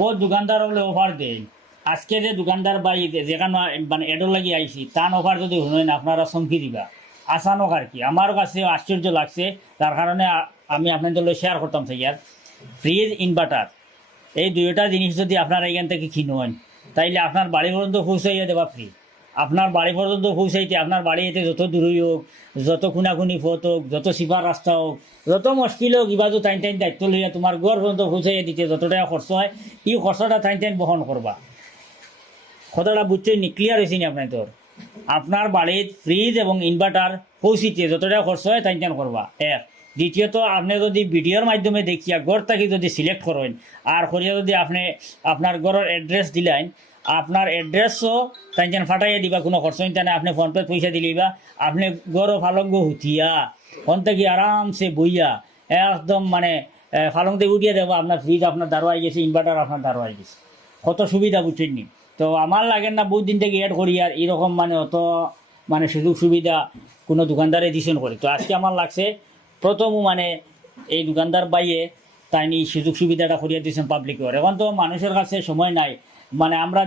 বহুত দোকানদার হলে অফার দেয়। আজকে যে দোকানদার বাই যেখানে মানে এডর লাগি আইছি তান অফার যদি শুনেন আপনারা চমকি দিবা। আসানো আর কি আমার কাছে আশ্চর্য লাগছে, তার কারণে আমি আপনাদের শেয়ার করতাম স্যার। ফ্রিজ ইনভার্টার এই দুইটা জিনিস যদি আপনারা এখান থেকে কিনুন তাইলে আপনার বাড়ি পর্যন্ত পৌঁছাইয়া দেওয়া ফ্রি। আপনার বাড়ি পর্যন্ত পৌঁছাইতে আপনার বাড়ি এতে যত দূরই হোক, যত খুনাখুনি পথ হোক, যত সিপার রাস্তা হোক, যত মুশকিল হোক, ইবাজু টাইম দায়িত্ব লইয়া তোমার ঘর পর্যন্ত পৌঁছাইয়া দিতে যত টাকা খরচ হয় এই খরচটা টাইম বহন করবা। কথাটা বুঝতে নি, ক্লিয়ার হয়েছি নি আপনার? তোর আপনার বাড়ির ফ্রিজ এবং ইনভার্টার পৌঁছিতে যত টাকা খরচ হয় টাইম করবা এক। দ্বিতীয়ত আপনি যদি ভিডিওর মাধ্যমে দেখিয়া ঘর থেকে যদি সিলেক্ট করেন আর করিয়া যদি আপনি আপনার ঘরের অ্যাড্রেস দিলেন, আপনার অ্যাড্রেসও টাইম ফাটাইয়া দিবা, কোনো খরচ নিতে না। আপনি ফোনপে পয়সা দিলিবা, আপনি গরো ফালঙ্গ হুতিয়া ফোন থেকে আরামসে বইয়া একদম মানে ফালং থেকে উঠিয়ে দেবো, আপনার ফ্রিজ আপনার দাঁড়ো আই গেছে, ইনভার্টার আপনার দাঁড়ো আই গেছে। কত সুবিধা বুঝছেন নি? তো আমার লাগে না বহুত দিন থেকে এড করি আর এরকম মানে অত মানে সুযোগ সুবিধা কোনো দোকানদারে দিছেন করি। তো আজকে আমার লাগছে প্রথম মানে এই দোকানদার বাইয়ে তাই নি সুযোগ সুবিধাটা করিয়া দিয়েছেন পাবলিকের। এখন তো মানুষের কাছে সময় নাই, মানে আমরা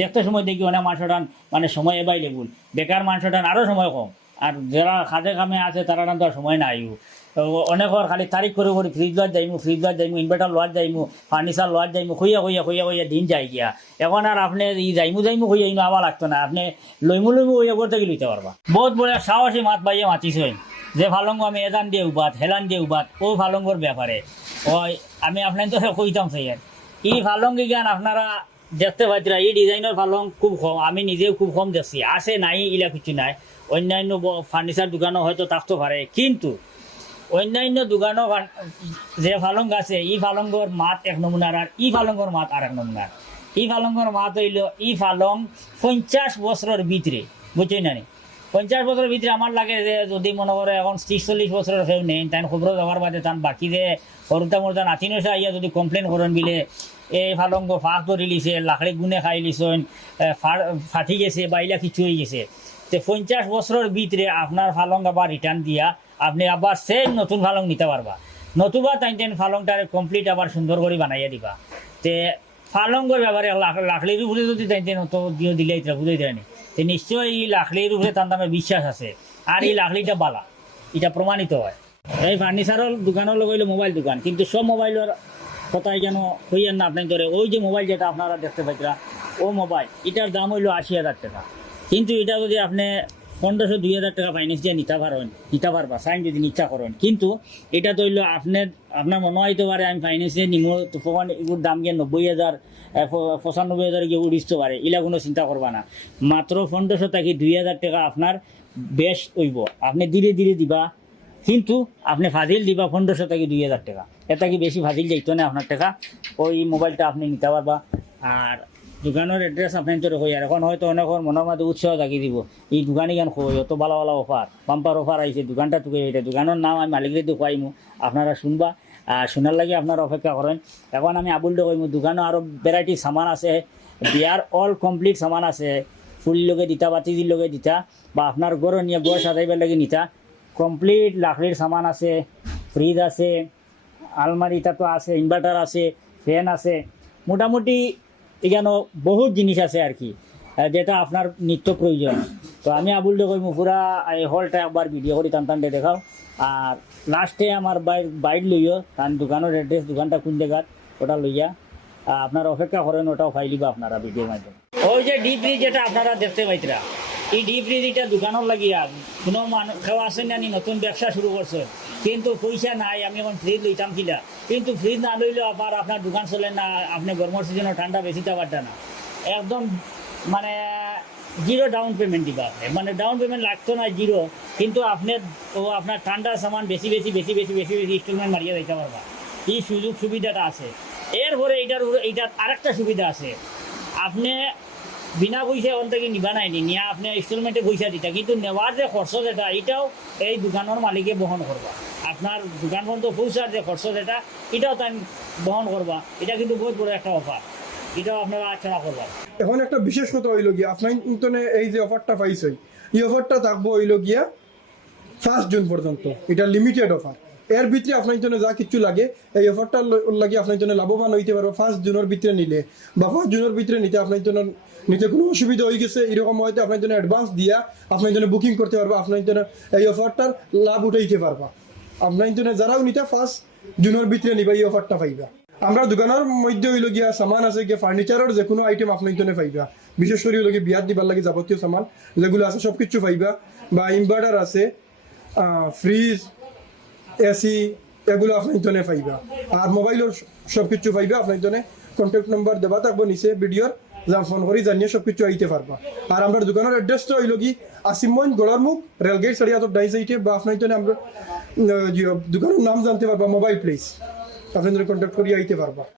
দেখতে সময় দেখি অনেক মানুষটান মানে সময় অ্যাভাইলেবল, বেকার মানুষটান আরও সময় কম, আর যারা খাদে কামে আছে তারা তো আর সময় নাই। অনেকর খালি তারিখ করে ফ্রিজ লওয়ার যাইমু, ইনভার্টার লওয়ার যাইমু, ফার্নিচার লওয়ার যাইমু, খুঁয়া দিন যাই গিয়া। এখন আর আপনি এই যাইমু খুঁয়া ইনো আবার লাগতো না, আপনি লইমু হইয়া করতে গিয়ে লইতে পারবা। বহুত বড় সাহসী মাত বাইয়ে মাতিছেন যে ফালঙ্গ আমি এদান দিয়ে উবাত হেলান দিয়ে উবাত ও ফালঙ্গর ব্যাপারে ওই আমি আপনার তো কইতাম চাই। এই ফালঙ্গি গান আপনারা দেখতে পাইতরা, এই ডিজাইনের ফালং খুব কম, আমি নিজেও খুব কম দেখছি, আছে নাই ইলা কিছু নাই। অন্যান্য ফার্নিচার দোকানও হয়তো থাকতে পারে, কিন্তু অন্যান্য দোকানও যে ফালং আছে ই ফালঙ্গর মাত এক নমুনার আর ই ফালঙ্গর মাত আর এক নমুনার। ই ফালঙ্গর মাত হইল ই ফালং 50 বছরের ভিতরে, বুঝছেন না? 50 বছরের ভিতরে আমার লাগে যে যদি মনে করে এখন 30-40 বছরের কেউ নেই তাই খবর যাওয়ার বাদে তান বাকি যে সরুতা মোরতা নাতিনসা ইয়া যদি কমপ্লেন করেন বিলে এই ফালঙ্গ ফাঁক ধরে লিছে, লাকড়ি গুনে খাই লিছেন, ফাটি গেছে বাইলা কিছু হয়ে গেছে, তো 50 বছরের ভিতরে আপনার ফালং আবার রিটার্ন দিয়া আপনি আবার সেম নতুন ফালং নিতে পারবা। নতুবা তাই ফালংটারে কমপ্লিট আবার সুন্দর করে বানাইয়া দিবা। তে ফালঙ্গর ব্যাপারে লাকড়ির উপরে যদি তাই নত দিলে এটা বুঝাই দেয়নি, তো নিশ্চয়ই এই লাকড়ির উপরে তার নামে বিশ্বাস আছে, আর এই লাকড়িটা বালা, এটা প্রমাণিত হয়। এই ফার্নিচারের দোকানের লগাইল মোবাইল দোকান, কিন্তু সব মোবাইলের কথাই যেন হইয়েন না আপনার ধরে। ওই যে মোবাইল যেটা আপনারা দেখতে পাইতরা ও মোবাইল, এটার দাম হইল 80,000 টাকা, কিন্তু এটা যদি আপনি 1500-2000 টাকা ফাইন্যান্স দিয়ে নিতে পারবা সাইন যদি নিচ্ছা করেন। কিন্তু এটা তো হইলো আপনার মনে হইতে পারে আমি ফাইন্যান্স দিয়ে নিব, তখন এগুলোর দাম গিয়ে 90,000 95,000 গিয়ে উড়িতে পারে, এগুলা কোনো চিন্তা করবা না। মাত্র 1500 থেকে 2000 টাকা আপনার বেশ হইব, আপনি ধীরে ধীরে দিবা, কিন্তু আপনি ফাজিল দিবা 1500 থেকে 2000 টাকা, এটা কি বেশি ফাজিল যাইতো না আপনার টাকা। ওই মোবাইলটা আপনি নিতে পারবা। আর দোকানের এড্রেস আপনার তোর হই, আর এখন হয়তো অনেক মনের মধ্যে উৎসাহ জাগিয়ে দিব এই দোকানে গান হই, অত ভালো ভালো অফার বাম্পার অফার আইছে, দোকানটা তুকে এটা দোকানের নাম আমি মালিকের দেখুয়াইমু, আপনারা শুনবা, আর শোনার লাগে আপনারা অপেক্ষা করেন। এখন আমি আবুলটা কইমু দোকানও আরও ভ্যারাইটি সামান আছে, বিয়ার অল কমপ্লিট সামান আছে, ফুল লগে দিতা, বাতিজির লগে দিতা, বা আপনার গড় নিয়ে গড় সাজাইবার লাগে নিতা, কমপ্লিট লাকড়ির সামান আছে, ফ্রিজ আছে, আলমারিটা তো আছে, ইনভার্টার আছে, ফ্যান আছে, মোটামুটি এখানে বহুত জিনিস আছে আর কি, যেটা আপনার নিত্য প্রয়োজন। তো আমি আবুলটা কইমু পুরা এই হলটা একবার ভিডিও করি টানটানটে দেখাও, আর লাস্টে আমার বাইর লইও কারণ দোকানের অ্যাড্রেস, দোকানটা কোন জায়গার ওটা লইয়া আপনারা অপেক্ষা করেন, ওটাও ফাইলিবা আপনারা ভিডিওর মাধ্যমে। ওই যে ডিপ ফ্রিজ যেটা আপনারা দেখতে পাইতরা, এই ডিপ ফ্রিজ এটা দোকানের লাগিয়া কোনো মানুষ কেউ আসেন না, নতুন ব্যবসা শুরু করছে, কিন্তু পয়সা নাই আমি এখন ফ্রিজ লইতাম কিনা, কিন্তু ফ্রিজ না লইলেও আবার আপনার দোকান চলে না, আপনি গরমের সিজনে ঠান্ডা বেশি পারটা না, একদম মানে জিরো ডাউন পেমেন্ট দিবা, মানে ডাউন পেমেন্ট লাগতো না জিরো, কিন্তু আপনার ঠান্ডার সামান বেশি ইনস্টলমেন্ট মারিয়ে দিতে পারবা। এই সুযোগ সুবিধাটা আছে। এরপরে এইটার আরেকটা সুবিধা আছে, আপনি বিনা পয়সা ওখান থেকে নিবা নাই নিয়ে আপনি ইনস্টলমেন্টে পয়সা দিতা, কিন্তু নেওয়ার যে খরচ যেটা এটাও এই দোকানের মালিকে বহন করবা, আপনার দোকান পর্যন্ত পৌঁছার যে খরচ যেটা এটাও তাই বহন করবা। এটা কিন্তু বহুত বড় একটা অফার, এটাও আপনারা আলোচনা করবা। এখন একটা বিশেষ কথা হইল গিয়া আপনার ইন্টারনে এই যে অফারটা পাইছে, এই অফারটা থাকবো হইল গিয়া 1 জুন পর্যন্ত, এটা লিমিটেড অফার। এর ভিতরে আপনার জন্য যা কিছু লাগে এই অফারটার লাগে আপনার জন্য লাভবান হইতে পারবো 5 জুনের ভিতরে নিলে বা 5 জুনের ভিতরে নিতে আপনার জন্য নিতে কোনো অসুবিধা হয়ে গেছে এরকম হয়তো আপনার জন্য অ্যাডভান্স দিয়া আপনার জন্য বুকিং করতে পারবো আপনার জন্য এই অফারটার লাভ উঠাইতে পারবা আপনার জন্য যারাও নিতে 5 জুনের ভিতরে নিবা এই অফারটা পাইবা আমরা দোকানের মধ্যে হইল গিয়া সামান আছে গিয়া ফার্নিচারের যে কোনো আইটেম আপনার জন্য পাইবা বিশেষ করে হইল গিয়ে বিয়ার দিবার লাগে যাবতীয় সামান যেগুলো আছে সব কিছু পাইবা বা ইনভার্টার আছে ফ্রিজ এসি এগুলো আপনার জন্য পাইবা আর মোবাইলের সব কিছু পাইবা আপনার জন্য কন্ট্যাক্ট নাম্বার দেওয়া থাকবো নিচে ভিডিওর যা ফোন করি জানিয়ে সব কিছু আইতে পারবা আর আমরা দোকানের অ্যাড্রেসটা হইল কি আসিমগঞ্জ গোলার মুখ রেলগেট সারিয়াত ডাই সাইটে বা আপনার জন্য আমরা দোকানের নাম জানতে পারবা মোবাইল প্লেস আপনার জন্য কন্ট্যাক্ট করিয়ে আইতে পারবা